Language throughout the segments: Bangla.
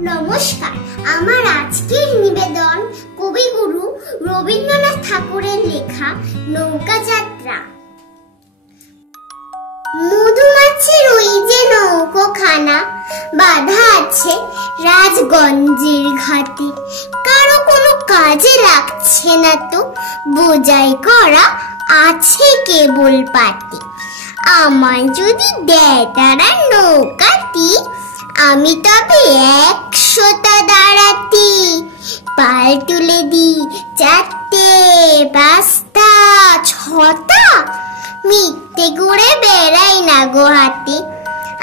নমস্কার, আমার আজকের নিবেদন কবিগুরু রবীন্দ্রনাথ ঠাকুরের লেখা নৌকা যাত্রা। মধুমাছির ওই যে নৌকোখানা বাঁধা আছে রাজগঞ্জের ঘাটে, কারো কোনো কাজে লাগছে না তো, বোঝাই করা আছে কেবল পাতে। আমায় যদি দেয় তারা নৌকাটি, আমি তবে 100টা দাঁড়াতি। পাল তুলে দি 4টে 5টা 6টা, মিথ্যে ঘুরে বেড়াই না গো হাতে।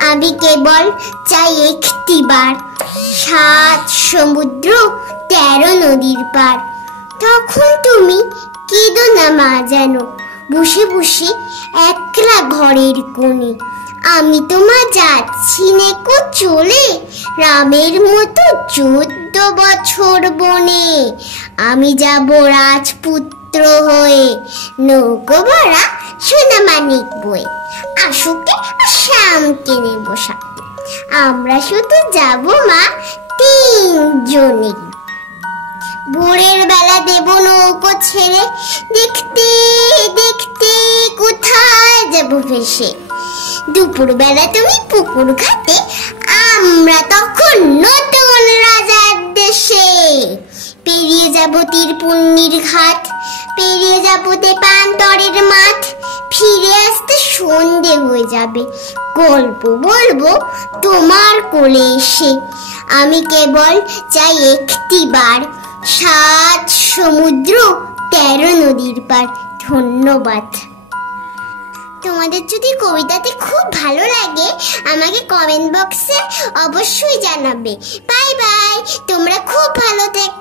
আমি কেবল চাই একটিবার 7 সমুদ্র 13 নদীর পার। তখন তুমি কেঁদো না মা যেন, বসে বসে একলা ঘরের কোণে। আমি তোমা যাচ্ছি নেকো চলে, রামের মতো 14 বছর বনে। আমি যাব রাজপুত্র হয়ে, নৌকো ভরা সোনা মানিক বয়ে। আশুকে আর শ্যামকে নেব সাথে, আমরা শুধু যাব মা 3 জনে। ভোরের বেলা দেব নৌকো ছেড়ে, দেখতে দেখতে কোথায় যাব ভেসে। দুপুর বেলা তুমি পুকুর ঘাটে, আমরা তখন নতুন রাজার দেশে। পেরিয়ে যাব তীরপুণ্যির ঘাট, পেরিয়ে যাব দেপান্তরের মাঠ। ফিরে আসতে সন্ধে হয়ে যাবে, গল্প বলবো তোমার কোলে এসে। আমি কেবল চাই একটিবার 7 সমুদ্র 13 নদীর পার। ধন্যবাদ। তোমাদের যদি কবিতাটি খুব ভালো লাগে আমাকে কমেন্ট বক্সে অবশ্যই জানাবে। বাই বাই, তোমরা খুব ভালো থেকো।